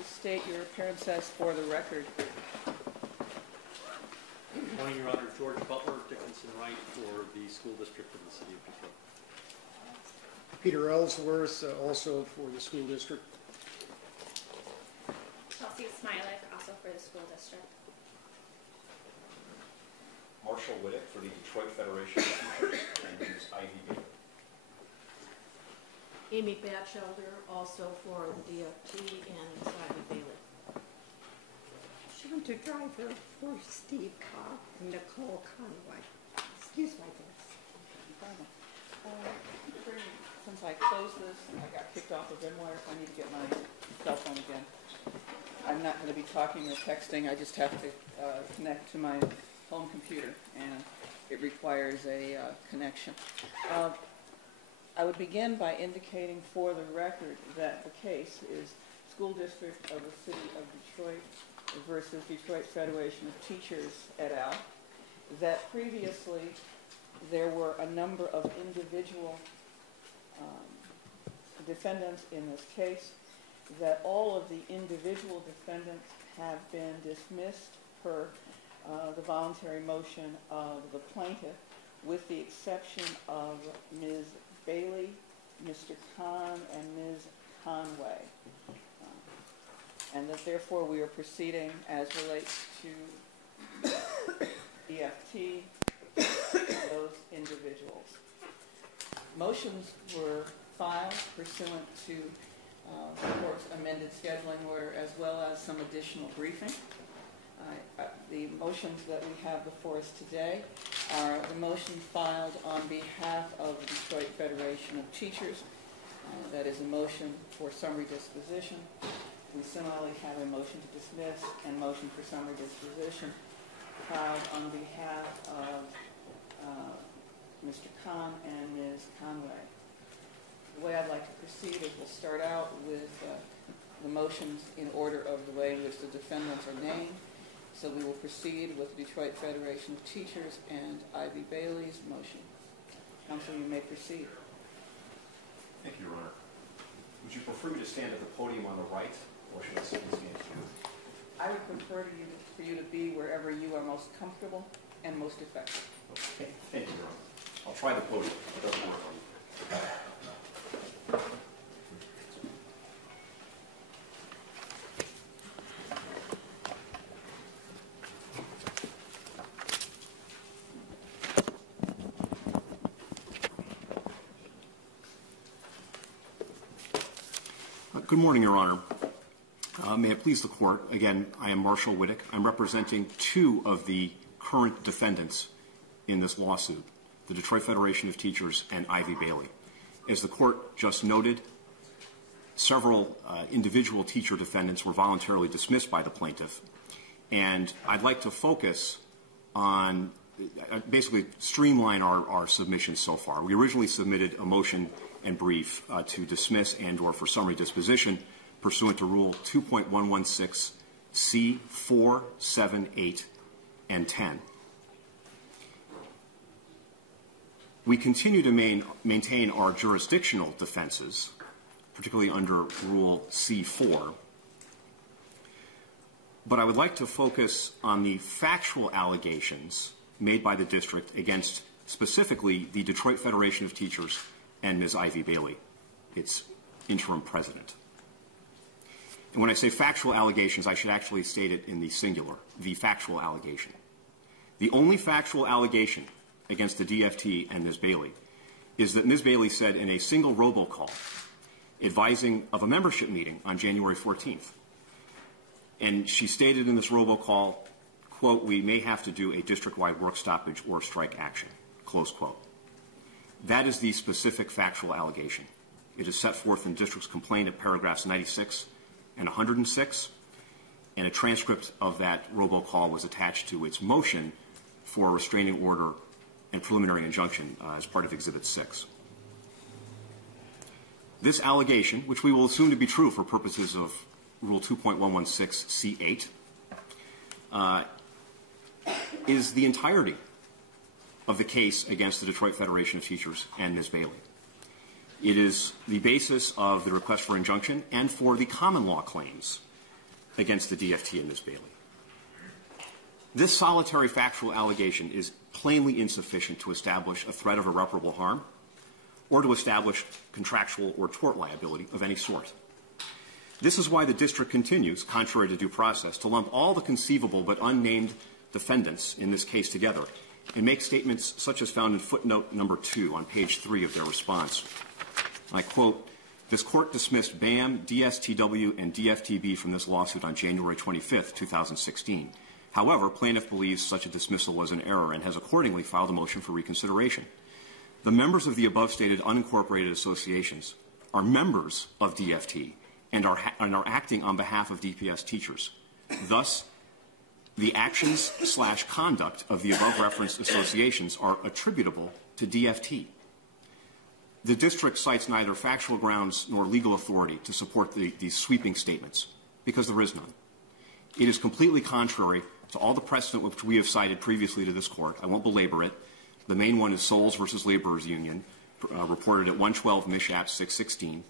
to state your appearances for the record. Good morning, Your Honor. George Butler, Dickinson Wright for the School District of the City of Detroit. Peter Ellsworth, also for the School District. Chelsea Smilek, also for the School District. Marshall Whittick for the Detroit Federation of Teachers and Ms. Ivy Bailey. Amy Batchelder, also for the DFT and Ms. Ivy Bailey. Shanta Driver for Steve Cobb and Nicole Conway. Excuse my voice. Since I closed this and I got kicked off of Rimwire, I need to get my cell phone again. I'm not going to be talking or texting. I just have to connect to my home computer, and it requires a connection. I would begin by indicating for the record that the case is School District of the City of Detroit versus Detroit Federation of Teachers et al. That previously there were a number of individual defendants in this case, that all of the individual defendants have been dismissed per the voluntary motion of the plaintiff, with the exception of Ms. Bailey, Mr. Kahn, and Ms. Conway. And that therefore we are proceeding as relates to DFT, those individuals. Motions were filed pursuant to the court's amended scheduling order, as well as some additional briefing. The motions that we have before us today are the motion filed on behalf of the Detroit Federation of Teachers. That is a motion for summary disposition. We similarly have a motion to dismiss and motion for summary disposition filed on behalf of Mr. Kahn and Ms. Conway. The way I'd like to proceed is we'll start out with the motions in order of the way in which the defendants are named. So we will proceed with the Detroit Federation of Teachers and Ivy Bailey's motion. Counsel, you may proceed. Thank you, Your Honor. Would you prefer me to stand at the podium on the right, or should I stand here? I would prefer for you to be wherever you are most comfortable and most effective. Okay, thank you, Your Honor. I'll try the podium. It doesn't work on me. Good morning, Your Honor. May it please the Court, again, I am Marshall Whittick. I'm representing two of the current defendants in this lawsuit, the Detroit Federation of Teachers and Ivy Bailey. As the Court just noted, several individual teacher defendants were voluntarily dismissed by the plaintiff, and I'd like to focus on basically streamline our submissions so far. We originally submitted a motion and brief to dismiss and or for summary disposition pursuant to Rule 2.116 C4, 7, 8, and 10. We continue to maintain our jurisdictional defenses, particularly under Rule C4, but I would like to focus on the factual allegations made by the district against specifically the Detroit Federation of Teachers and Ms. Ivy Bailey, its interim president. And when I say factual allegations, I should actually state it in the singular, the factual allegation. The only factual allegation against the DFT and Ms. Bailey is that Ms. Bailey said in a single robocall advising of a membership meeting on January 14th, and she stated in this robocall, quote, "We may have to do a district-wide work stoppage or strike action," close quote. That is the specific factual allegation. It is set forth in the district's complaint at paragraphs 96 and 106, and a transcript of that robocall was attached to its motion for a restraining order and preliminary injunction as part of Exhibit 6. This allegation, which we will assume to be true for purposes of Rule 2.116 C8, is the entirety of the case against the Detroit Federation of Teachers and Ms. Bailey. It is the basis of the request for injunction and for the common law claims against the DFT and Ms. Bailey. This solitary factual allegation is plainly insufficient to establish a threat of irreparable harm or to establish contractual or tort liability of any sort. This is why the district continues, contrary to due process, to lump all the conceivable but unnamed defendants in this case together and make statements such as found in footnote number 2 on page 3 of their response. I quote, "This court dismissed BAM, DSTW, and DFTB from this lawsuit on January 25, 2016. However, plaintiff believes such a dismissal was an error and has accordingly filed a motion for reconsideration. The members of the above stated unincorporated associations are members of DFT and are acting on behalf of DPS teachers. Thus, the actions/conduct of the above referenced associations are attributable to DFT. The district cites neither factual grounds nor legal authority to support these sweeping statements, because there is none. It is completely contrary to all the precedent which we have cited previously to this court. I won't belabor it. The main one is Souls versus Laborers Union, reported at 112 Mishat 616.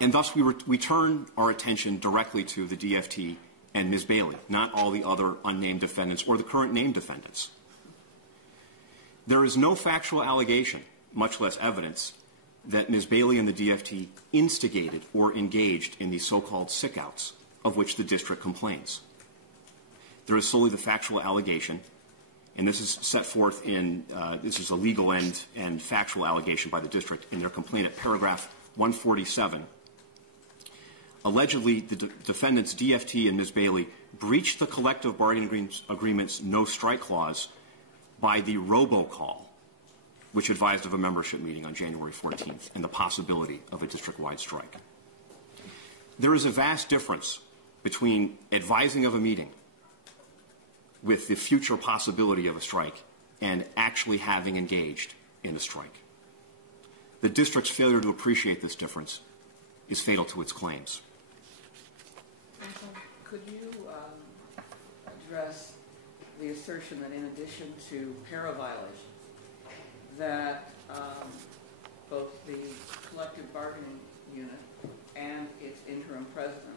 And thus we turn our attention directly to the DFT and Ms. Bailey, not all the other unnamed defendants or the current named defendants. There is no factual allegation, much less evidence, that Ms. Bailey and the DFT instigated or engaged in these so-called sick-outs of which the district complains. There is solely the factual allegation, and this is set forth in, this is a legal and factual allegation by the district in their complaint at paragraph 147. Allegedly, the defendants DFT and Ms. Bailey breached the collective bargaining agreement's no-strike clause by the robocall, which advised of a membership meeting on January 14th and the possibility of a district-wide strike. There is a vast difference between advising of a meeting with the future possibility of a strike and actually having engaged in a strike. The district's failure to appreciate this difference is fatal to its claims. Could you address the assertion that in addition to para violation, that both the collective bargaining unit and its interim president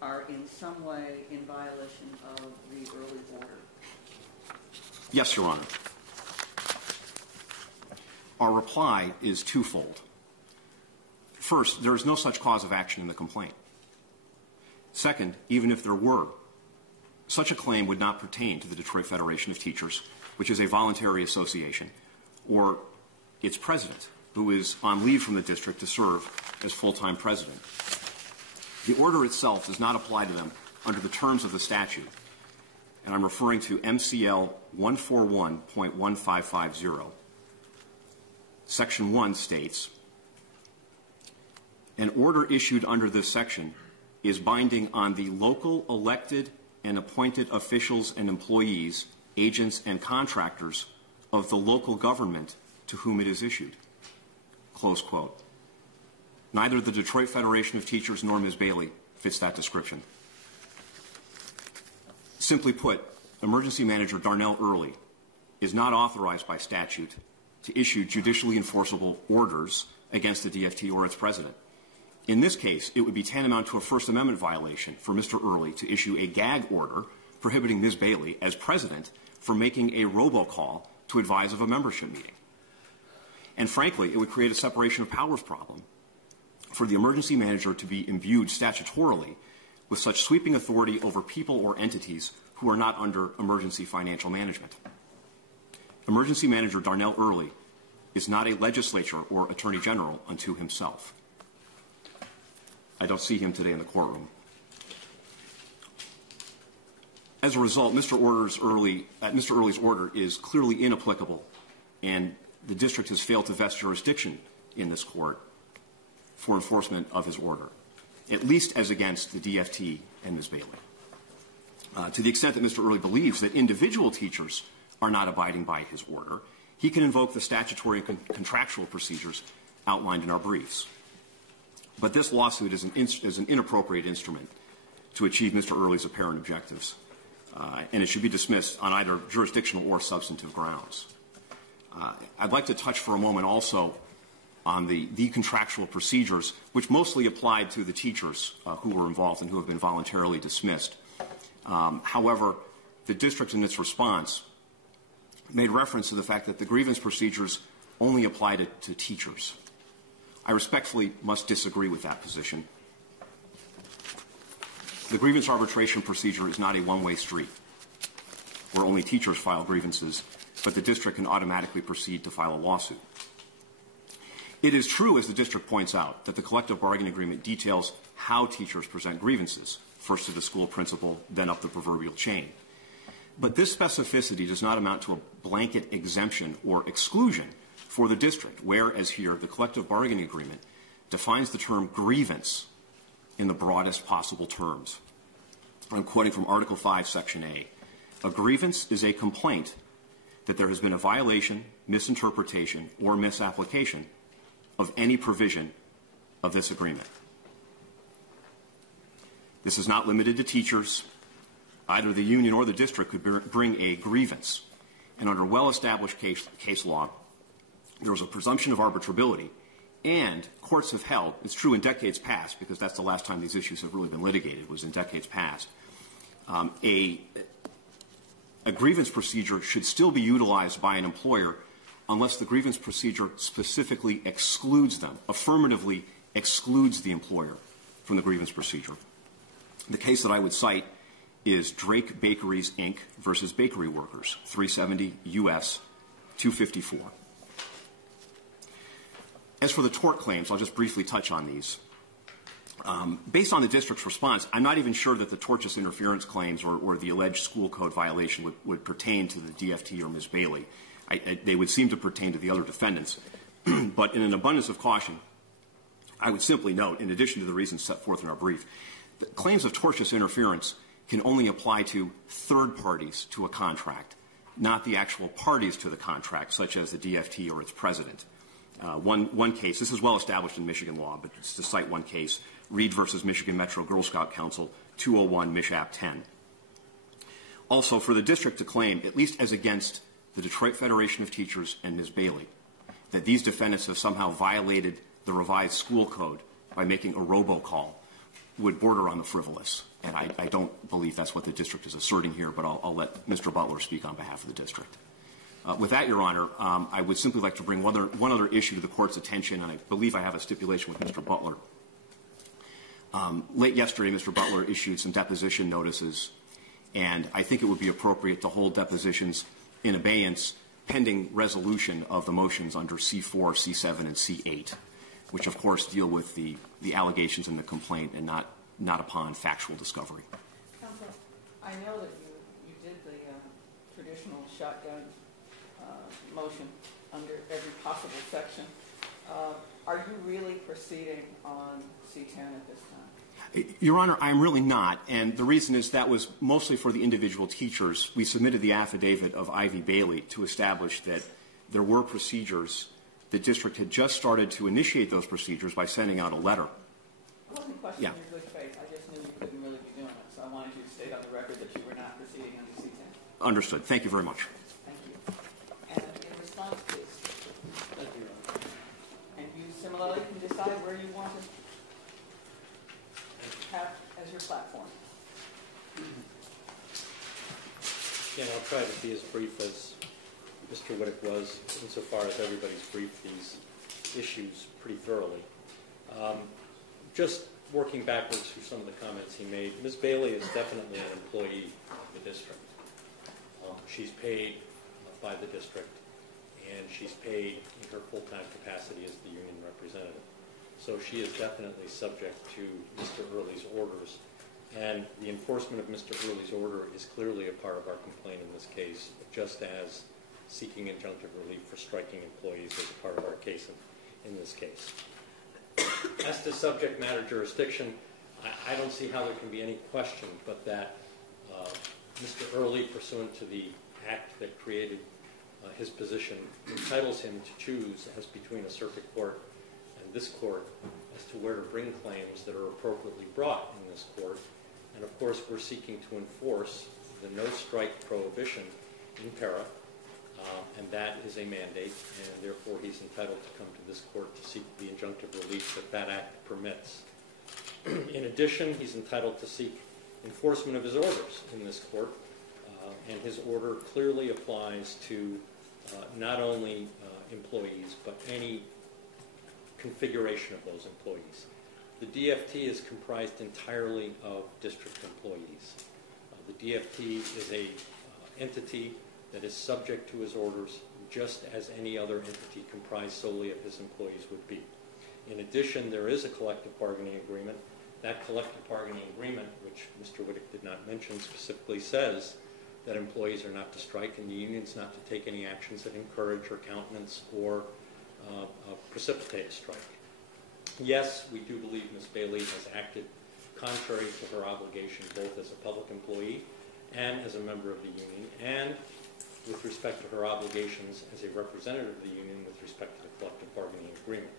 are in some way in violation of the early order? Yes, Your Honor. Our reply is twofold. First, there is no such cause of action in the complaint. Second, even if there were, such a claim would not pertain to the Detroit Federation of Teachers, which is a voluntary association, or its president, who is on leave from the district to serve as full-time president. The order itself does not apply to them under the terms of the statute, and I'm referring to MCL 141.1550. Section 1 states, an order issued under this section is binding on the local elected and appointed officials and employees, agents, and contractors of the local government to whom it is issued. Close quote. Neither the Detroit Federation of Teachers nor Ms. Bailey fits that description. Simply put, Emergency Manager Darnell Early is not authorized by statute to issue judicially enforceable orders against the DFT or its president. In this case, it would be tantamount to a First Amendment violation for Mr. Early to issue a gag order prohibiting Ms. Bailey, as president, from making a robocall to advise of a membership meeting. And frankly, it would create a separation of powers problem for the emergency manager to be imbued statutorily with such sweeping authority over people or entities who are not under emergency financial management. Emergency Manager Darnell Early is not a legislature or attorney general unto himself. I don't see him today in the courtroom. As a result, Mr. Early's order is clearly inapplicable, and the district has failed to vest jurisdiction in this court for enforcement of his order, at least as against the DFT and Ms. Bailey. To the extent that Mr. Early believes that individual teachers are not abiding by his order, he can invoke the statutory and contractual procedures outlined in our briefs. But this lawsuit is an inappropriate instrument to achieve Mr. Early's apparent objectives, and it should be dismissed on either jurisdictional or substantive grounds. I'd like to touch for a moment also on the contractual procedures, which mostly applied to the teachers who were involved and who have been voluntarily dismissed. However, the district in its response made reference to the fact that the grievance procedures only apply to teachers. I respectfully must disagree with that position. The grievance arbitration procedure is not a one-way street where only teachers file grievances, but the district can automatically proceed to file a lawsuit. It is true, as the district points out, that the collective bargaining agreement details how teachers present grievances, first to the school principal, then up the proverbial chain. But this specificity does not amount to a blanket exemption or exclusion for the district, where, as here, the collective bargaining agreement defines the term grievance in the broadest possible terms. I'm quoting from Article 5, Section A. A grievance is a complaint that there has been a violation, misinterpretation, or misapplication of any provision of this agreement. This is not limited to teachers. Either the union or the district could bring a grievance. And under well-established case law, there is a presumption of arbitrability. And courts have held, it's true in decades past, because that's the last time these issues have really been litigated, was in decades past, a grievance procedure should still be utilized by an employer unless the grievance procedure specifically excludes them, affirmatively excludes the employer from the grievance procedure. The case that I would cite is Drake Bakeries, Inc. versus Bakery Workers, 370 U.S. 254. As for the tort claims, I'll just briefly touch on these. Based on the district's response, I'm not even sure that the tortious interference claims or the alleged school code violation would pertain to the DFT or Ms. Bailey. They would seem to pertain to the other defendants. But in an abundance of caution, I would simply note, in addition to the reasons set forth in our brief, that claims of tortious interference can only apply to third parties to a contract, not the actual parties to the contract, such as the DFT or its president. One case, this is well established in Michigan law, but just to cite one case, Reed versus Michigan Metro Girl Scout Council, 201 MISHAP 10. Also, for the district to claim, at least as against the Detroit Federation of Teachers and Ms. Bailey, that these defendants have somehow violated the revised school code by making a robocall would border on the frivolous. And I don't believe that's what the district is asserting here, but I'll let Mr. Butler speak on behalf of the district. With that, Your Honor, I would simply like to bring one other issue to the Court's attention, and I believe I have a stipulation with Mr. Butler. Late yesterday, Mr. Butler issued some deposition notices, and I think it would be appropriate to hold depositions in abeyance pending resolution of the motions under C4, C7, and C8, which, of course, deal with the allegations in the complaint and not upon factual discovery. Counsel, I know that you did the traditional shotgun motion under every possible section. Are you really proceeding on C10 at this time? Your Honor, I'm really not, and the reason is that was mostly for the individual teachers. We submitted the affidavit of Ivy Bailey to establish that there were procedures. The district had just started to initiate those procedures by sending out a letter. I wasn't questioning your good faith. I just knew you couldn't really be doing it, so I wanted you to state on the record that you were not proceeding under C10. Understood. Thank you very much. Thank you. And in response, please. Thank you, Your Honor. And you similarly can decide where you want to have as your platform. Again, I'll try to be as brief as Mr. Whittick was, insofar as everybody's briefed these issues pretty thoroughly. Just working backwards through some of the comments he made, Ms. Bailey is definitely an employee of the district. She's paid by the district, and she's paid in her full-time capacity as the union representative. So she is definitely subject to Mr. Early's orders, and the enforcement of Mr. Early's order is clearly a part of our complaint in this case, just as seeking injunctive relief for striking employees is a part of our case in this case. As to subject matter jurisdiction, I don't see how there can be any question but that Mr. Early, pursuant to the act that created his position, entitles him to choose as between a circuit court and this court as to where to bring claims that are appropriately brought in this court. And of course, we're seeking to enforce the no-strike prohibition in para and that is a mandate, and therefore he's entitled to come to this court to seek the injunctive relief that that act permits. In addition, he's entitled to seek enforcement of his orders in this court, and his order clearly applies to not only employees, but any configuration of those employees. The DFT is comprised entirely of district employees. The DFT is a entity that is subject to his orders just as any other entity comprised solely of his employees would be. In addition, there is a collective bargaining agreement. That collective bargaining agreement, which Mr. Whittick did not mention, specifically says that employees are not to strike and the unions not to take any actions that encourage or countenance or precipitate a strike. Yes, we do believe Ms. Bailey has acted contrary to her obligation both as a public employee and as a member of the union, and with respect to her obligations as a representative of the union with respect to the collective bargaining agreement.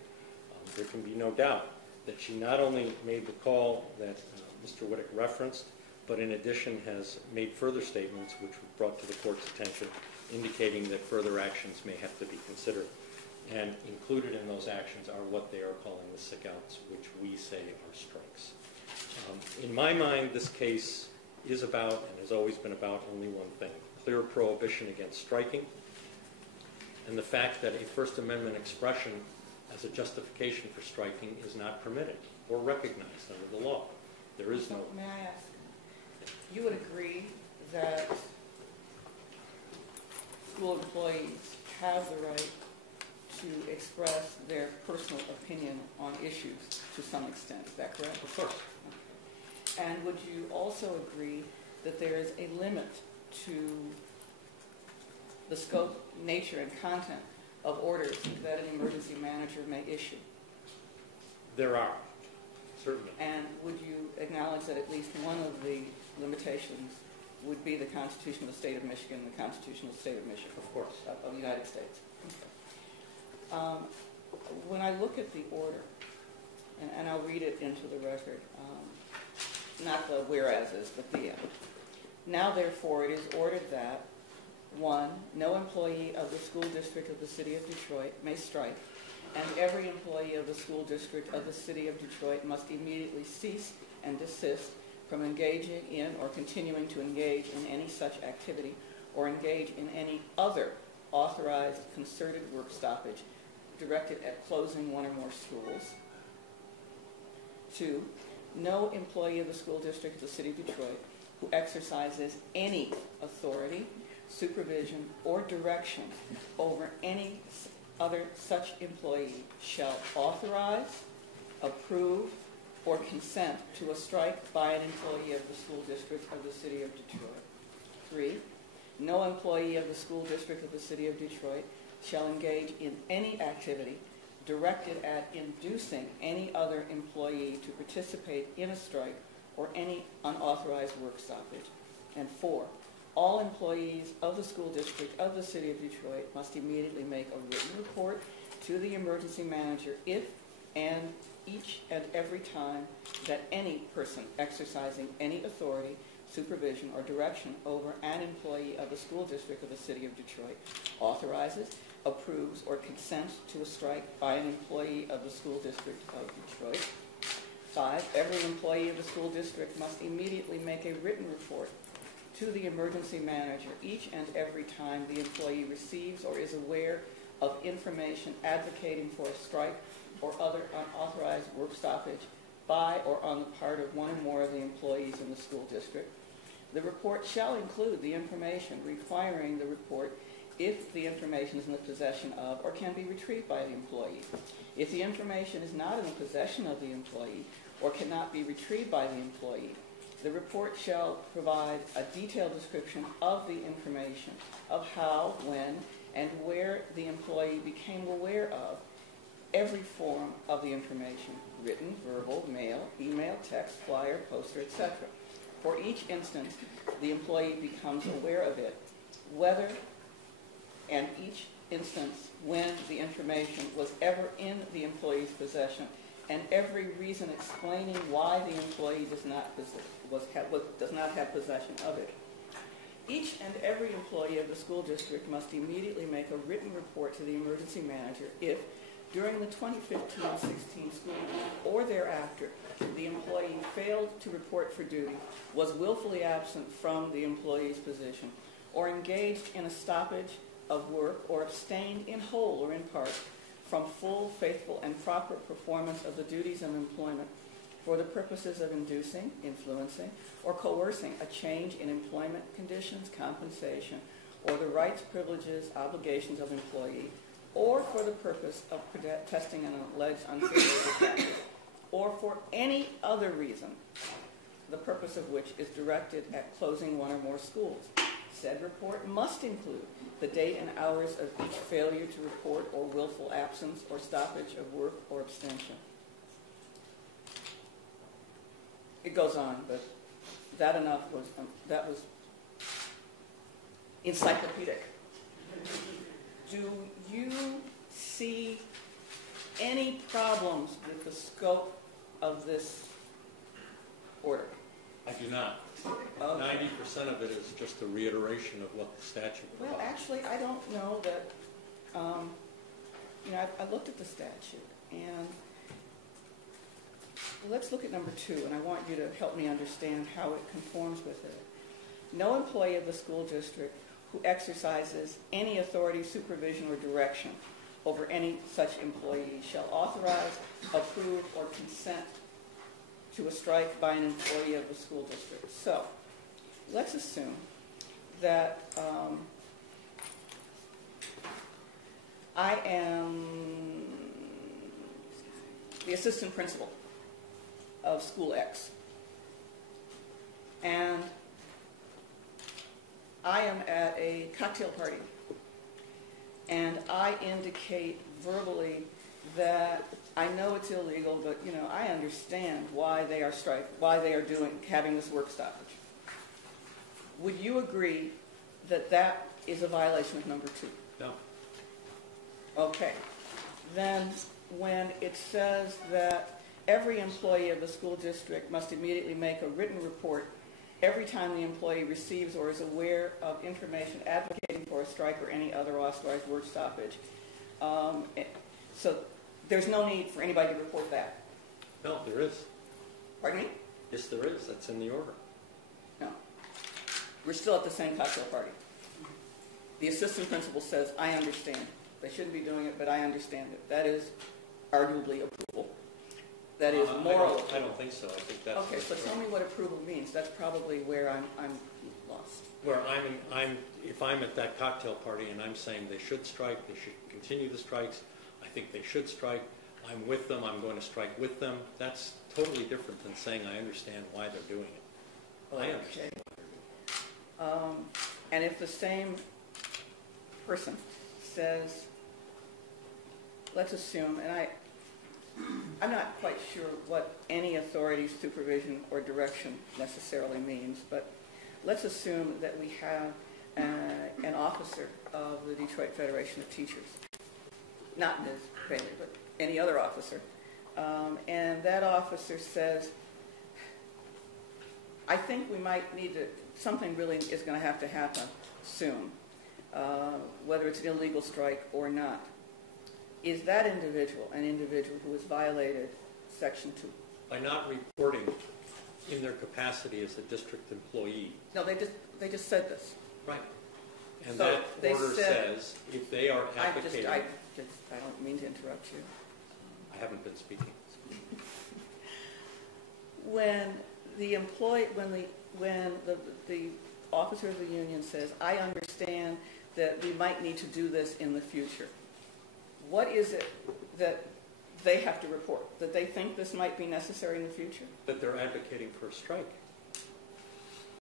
There can be no doubt that she not only made the call that Mr. Whittick referenced, but in addition has made further statements which were brought to the court's attention indicating that further actions may have to be considered. And included in those actions are what they are calling the sick-outs, which we say are strikes. In my mind, this case is about, and has always been about, only one thing: clear prohibition against striking, and the fact that a First Amendment expression as a justification for striking is not permitted or recognized under the law. There is no... May I ask, you would agree that school employees have the right to express their personal opinion on issues to some extent, is that correct? Of course. Okay. And would you also agree that there is a limit to the scope, nature, and content of orders that an emergency manager may issue? There are, certainly. And would you acknowledge that at least one of the limitations would be the Constitution of the State of Michigan, the Constitution of the State of Michigan? Of course. Of the United States. When I look at the order, and I'll read it into the record, not the whereases, but the now therefore it is ordered that 1, no employee of the school district of the City of Detroit may strike, and every employee of the school district of the City of Detroit must immediately cease and desist from engaging in or continuing to engage in any such activity or engage in any other authorized concerted work stoppage directed at closing one or more schools. 2, no employee of the school district of the City of Detroit who exercises any authority, supervision, or direction over any other such employee shall authorize, approve, or consent to a strike by an employee of the school district of the City of Detroit. 3, no employee of the school district of the City of Detroit shall engage in any activity directed at inducing any other employee to participate in a strike or any unauthorized work stoppage. And 4, all employees of the school district of the City of Detroit must immediately make a written report to the emergency manager if and each and every time that any person exercising any authority, supervision, or direction over an employee of the school district of the City of Detroit authorizes, approves, or consents to a strike by an employee of the school district of Detroit. 5, every employee of the school district must immediately make a written report to the emergency manager each and every time the employee receives or is aware of information advocating for a strike or other unauthorized work stoppage by or on the part of one or more of the employees in the school district. The report shall include the information requiring the report if the information is in the possession of or can be retrieved by the employee. If the information is not in the possession of the employee or cannot be retrieved by the employee, the report shall provide a detailed description of the information, of how, when, and where the employee became aware of every form of the information: written, verbal, mail, email, text, flyer, poster, etc. For each instance, the employee becomes aware of it, whether and each instance when the information was ever in the employee's possession, and every reason explaining why the employee does not have possession of it. Each and every employee of the school district must immediately make a written report to the emergency manager if, during the 2015-16 school year or thereafter, the employee failed to report for duty, was willfully absent from the employee's position, or engaged in a stoppage of work, or abstained in whole or in part from full, faithful, and proper performance of the duties of employment for the purposes of inducing, influencing, or coercing a change in employment conditions, compensation, or the rights, privileges, obligations of employee, or for the purpose of testing an alleged unfavorable practice, or for any other reason, the purpose of which is directed at closing one or more schools. Said report must include the date and hours of each failure to report or willful absence or stoppage of work or abstention. It goes on, but that was encyclopedic. Do you see any problems with the scope of this order? I do not. Okay. 90% of it is just a reiteration of what the statute provides. Well, actually, I don't know that, I looked at the statute, and let's look at number 2, and I want you to help me understand how it conforms with it. No employee of the school district who exercises any authority, supervision, or direction over any such employee shall authorize, approve, or consent to a strike by an employee of the school district. So, let's assume that I am the assistant principal of school X, and I am at a cocktail party, and I indicate verbally that I know it's illegal, but I understand why they are having this work stoppage. Would you agree that that is a violation of number 2? No. Okay. Then when it says that every employee of the school district must immediately make a written report every time the employee receives or is aware of information advocating for a strike or any other authorized work stoppage, so there's no need for anybody to report that? No, there is. Pardon me? Yes, there is. That's in the order. No. We're still at the same cocktail party. The assistant principal says, I understand. They shouldn't be doing it, but I understand it. That is arguably approval. That is moral. I don't think so. I think that's... Okay, so tell me what approval means. That's probably where I'm lost. Where if I'm at that cocktail party and I'm saying they should strike, they should continue the strikes, I think they should strike, I'm with them, I'm going to strike with them, that's totally different than saying I understand why they're doing it. I understand. And if the same person says, let's assume, and I'm not quite sure what any authority, supervision, or direction necessarily means, but let's assume that we have an officer of the Detroit Federation of Teachers, not Ms. Bailey, but any other officer, and that officer says, I think we might need to, something really is going to happen soon, whether it's an illegal strike or not. Is that individual an individual who has violated Section 2? By not reporting in their capacity as a district employee. No, they just said this. Right. And So that they order said, says if they are advocating... I don't mean to interrupt you. I haven't been speaking. When the officer of the union says, I understand that we might need to do this in the future, what is it that they have to report? That they think this might be necessary in the future? That they're advocating for a strike.